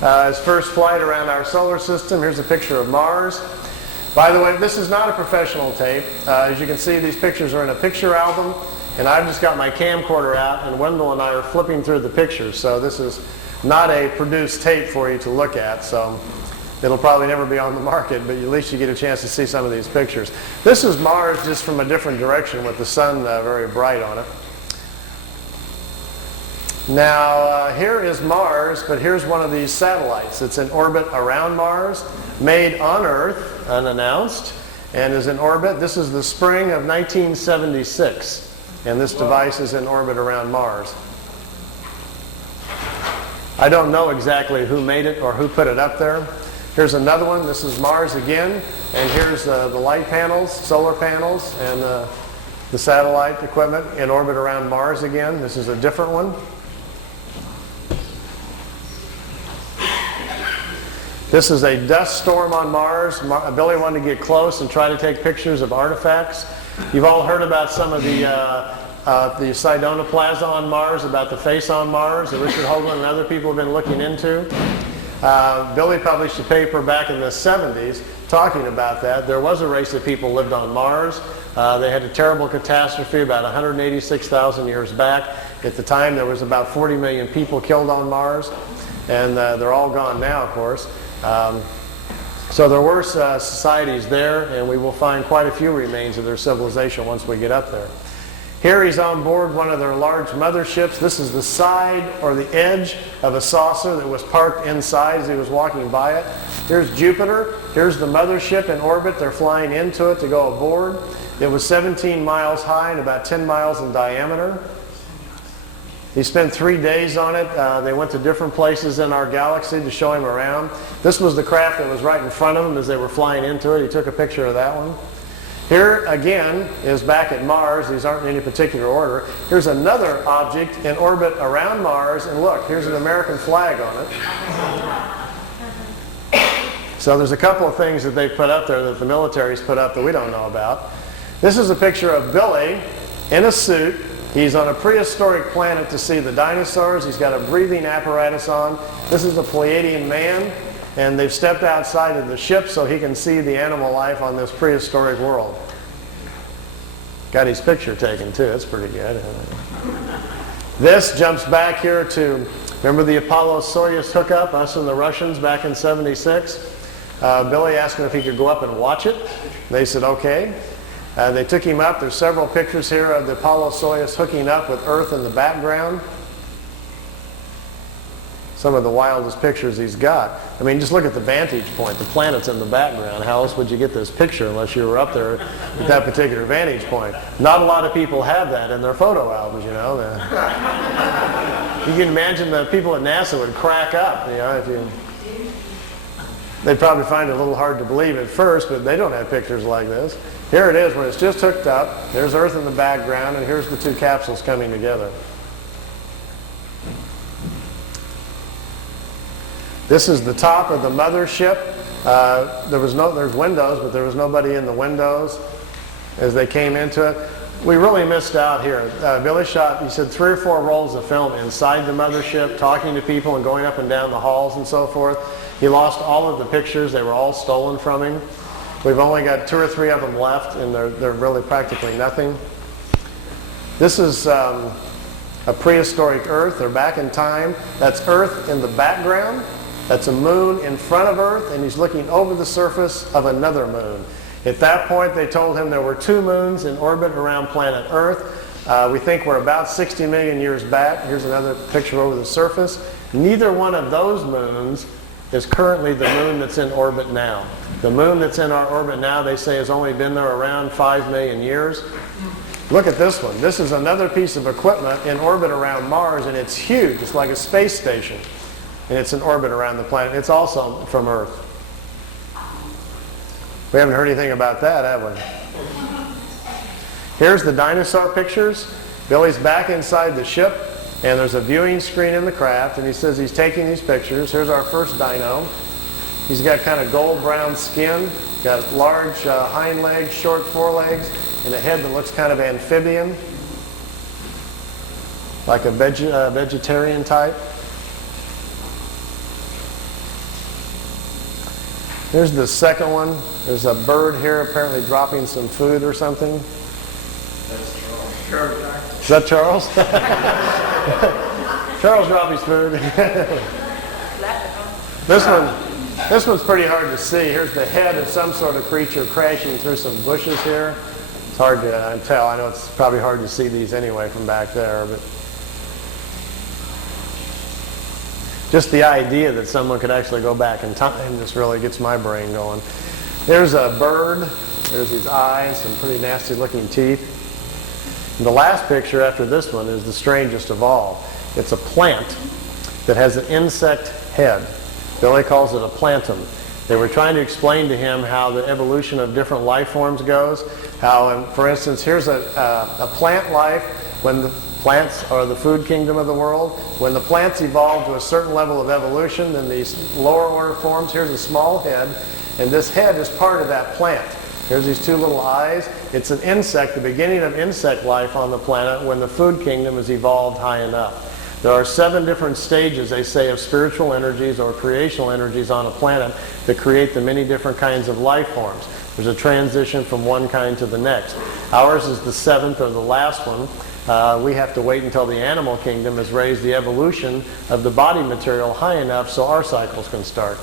His first flight around our solar system. Here's a picture of Mars. By the way, this is not a professional tape. As you can see, these pictures are in a picture album, and I've just got my camcorder out, and Wendell and I are flipping through the pictures. So this is not a produced tape for you to look at. So it'll probably never be on the market, but at least you get a chance to see some of these pictures. This is Mars just from a different direction with the sun very bright on it. Now, here is Mars, but here's one of these satellites. It's in orbit around Mars, made on Earth, unannounced, and is in orbit. This is the spring of 1976, and this device is in orbit around Mars. I don't know exactly who made it or who put it up there. Here's another one. This is Mars again, and here's the light panels, solar panels, and the satellite equipment in orbit around Mars again. This is a different one. This is a dust storm on Mars. Billy wanted to get close and try to take pictures of artifacts. You've all heard about some of the Sidona on Mars, about the face on Mars that Richard Hoagland and other people have been looking into. Billy published a paper back in the 70s talking about that. There was a race of people lived on Mars. They had a terrible catastrophe about 186,000 years back. At the time, there was about 40 million people killed on Mars, and they're all gone now, of course. So there were societies there, and we will find quite a few remains of their civilization once we get up there. Here he's on board one of their large motherships. This is the side or the edge of a saucer that was parked inside as he was walking by it. Here's Jupiter. Here's the mothership in orbit. They're flying into it to go aboard. It was 17 miles high and about 10 miles in diameter. He spent 3 days on it. They went to different places in our galaxy to show him around. This was the craft that was right in front of him as they were flying into it. He took a picture of that one. Here again is back at Mars. These aren't in any particular order. Here's another object in orbit around Mars, and look, here's an American flag on it. So there's a couple of things that they put up there that the military's put up that we don't know about. This is a picture of Billy in a suit. He's on a prehistoric planet to see the dinosaurs. He's got a breathing apparatus on. This is a Pleiadian man, and they've stepped outside of the ship so he can see the animal life on this prehistoric world. Got his picture taken too. It's pretty good. This jumps back here to, remember the Apollo-Soyuz hookup, us and the Russians back in '76? Billy asked him if he could go up and watch it. They said okay. They took him up. There's several pictures here of the Apollo-Soyuz hooking up with Earth in the background. Some of the wildest pictures he's got. I mean, just look at the vantage point. The planet's in the background. How else would you get this picture unless you were up there at that particular vantage point? Not a lot of people have that in their photo albums, you know. You can imagine the people at NASA would crack up, you know, they'd probably find it a little hard to believe at first, but they don't have pictures like this. Here it is when it's just hooked up. There's Earth in the background, and here's the two capsules coming together. This is the top of the mothership. There's windows, but there was nobody in the windows as they came into it. We really missed out here. Billy shot, he said, 3 or 4 rolls of film inside the mothership, talking to people and going up and down the halls and so forth. He lost all of the pictures. They were all stolen from him. We've only got 2 or 3 of them left, and they're really practically nothing. This is a prehistoric Earth. They're back in time. That's Earth in the background. That's a moon in front of Earth, and he's looking over the surface of another moon. At that point, they told him there were 2 moons in orbit around planet Earth. We think we're about 60 million years back. Here's another picture over the surface. Neither one of those moons is currently the moon that's in orbit now. The moon that's in our orbit now, they say, has only been there around 5 million years. Look at this one. This is another piece of equipment in orbit around Mars, and it's huge. It's like a space station, and it's in orbit around the planet. It's also from Earth. We haven't heard anything about that, have we? Here's the dinosaur pictures. Billy's back inside the ship, and there's a viewing screen in the craft, and he says he's taking these pictures. Here's our first dino. He's got kind of gold brown skin, got large hind legs, short forelegs, and a head that looks kind of amphibian, like a vegetarian type. Here's the second one. There's a bird here apparently dropping some food or something. That's Charles. Is that Charles? Charles dropped his food. This one's pretty hard to see. Here's the head of some sort of creature crashing through some bushes here. It's hard to tell. I know it's probably hard to see these anyway from back there, but just the idea that someone could actually go back in time just really gets my brain going. There's a bird. There's his eyes, some pretty nasty looking teeth. And the last picture after this one is the strangest of all. It's a plant that has an insect head. Billy calls it a plantum. They were trying to explain to him how the evolution of different life forms goes. How, for instance, here's a plant life when the plants are the food kingdom of the world. When the plants evolve to a certain level of evolution, then these lower order forms, here's a small head, and this head is part of that plant. There's these two little eyes. It's an insect, the beginning of insect life on the planet when the food kingdom has evolved high enough. There are 7 different stages, they say, of spiritual energies or creational energies on a planet that create the many different kinds of life forms. There's a transition from one kind to the next. Ours is the 7th or the last one. We have to wait until the animal kingdom has raised the evolution of the body material high enough so our cycles can start.